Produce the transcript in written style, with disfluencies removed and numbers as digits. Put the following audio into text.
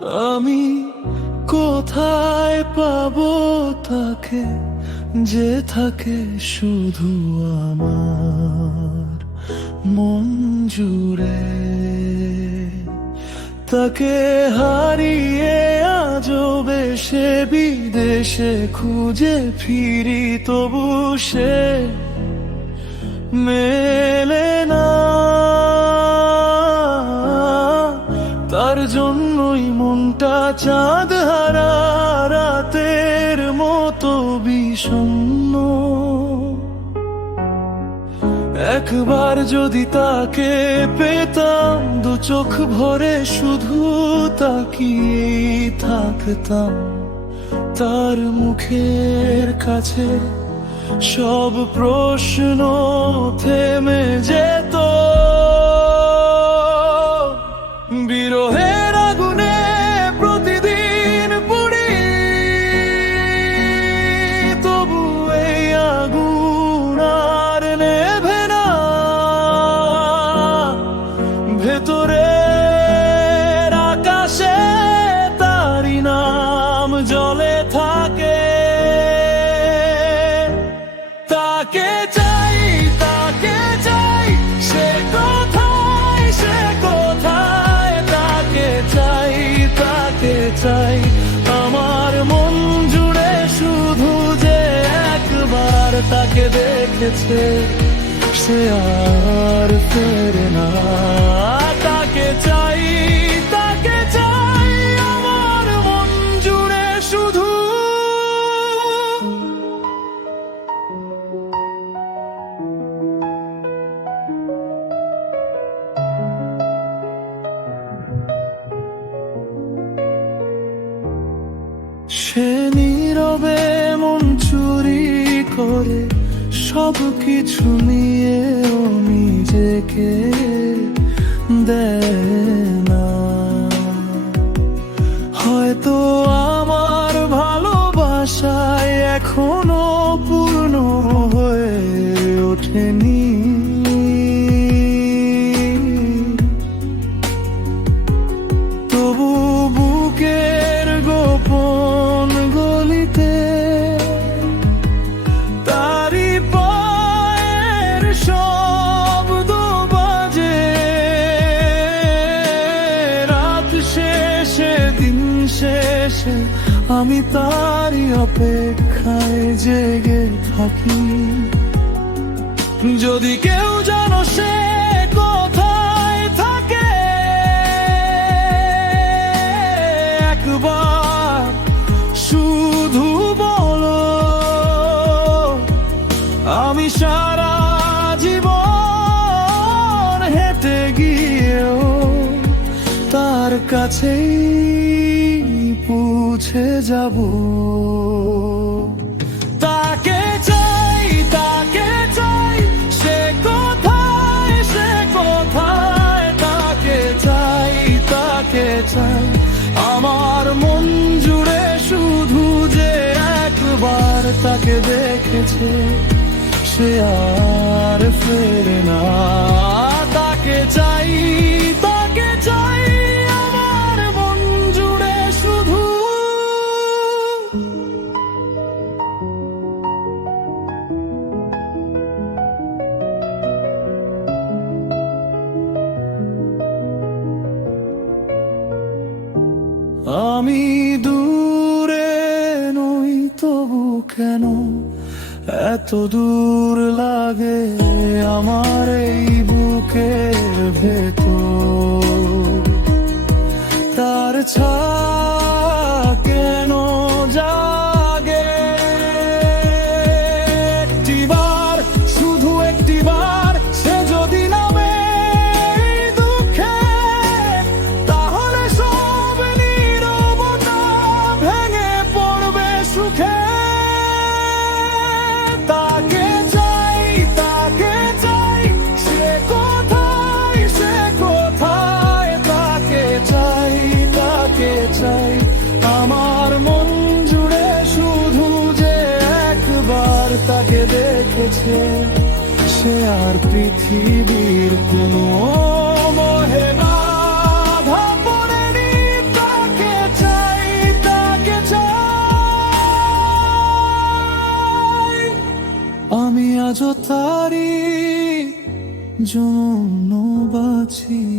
আমি কোথায় পাবো তাকে, যে থাকে শুধু আমার মন জুড়ে। তাকে হারিয়ে আজও বেশে বিদেশে খুঁজে ফিরি, তবু সে মেলে না। তার জন্যই মনটা চাঁদ হারা রাতের মতো বিষণ্ণ। একবার যদি তাকে পেতাম, দু চোখ ভরে শুধু তাকিয়ে থাকতাম তার মুখের কাছে, সব প্রশ্ন থেমে যেত। বিরহের আগুনে প্রতিদিন পুড়ি, তবু এই আগুন আর নেভে না। ভেতরের আকাশে তারি নাম জ্বলে থাকে। তাকে চাই, তাকে চাই, সে কোথায়, সে কোথায়। তাকে চাই, তাকে চাই, আমার মন জুড়ে শুধু যে একবার তাকে দেখেছে সে আর ফেরে না। তাকে চাই, তাকে চাই, আমার মন জুড়ে শুধু। সে নীরবে মন চুরি করে, সব কিছু নিয়েও নিজেকে দেয় না। হয়তো আমার ভালোবাসায় এখনো পূর্ণ হয়ে ওঠেনি। তবু বুকের গোপন গলিতে তারি পায়ের শব্দ বাজে। রাত শেষে দিন শেষে আমি তারি অপেক্ষায় জেগে থাকি। যদি কেউ জানো সে কোথায় থাকে, একবার শুধু বলো। আমি সারা জীবন হেঁটে গিয়েও তার কাছেই পৌঁছে যাব। তাকে চাই, তাকে চাই, সে কোথায়, সে কোথায়। তাকে চাই, তাকে চাই, আমার মন জুড়ে শুধু যে একবার তাকে দেখেছে সে আর ফেরে না। তাকে চাই, তাকে চাই, আমার মন জুড়ে শুধু। আমি দূরে নই, তবু কেন এত দূর লাগে আমার এই বুকের ভেতর। তার ছায়া কেন জাগে একটিবার, শুধু একটিবার। সে যদি নামে দুঃখে, তাহলে সব নীরবতা ভেঙে পড়বে সুখে। তাকে চাই, তাকে চাই, সে কোথায়, সে কোথায়। তাকে চাই, তাকে চাই, আমার মন জুড়ে শুধু যে একবার তাকে দেখেছে সে আর পৃথিবীর কোনো মোহে বাধা পড়েনি। তাকে তারি জন্য বাঁচি।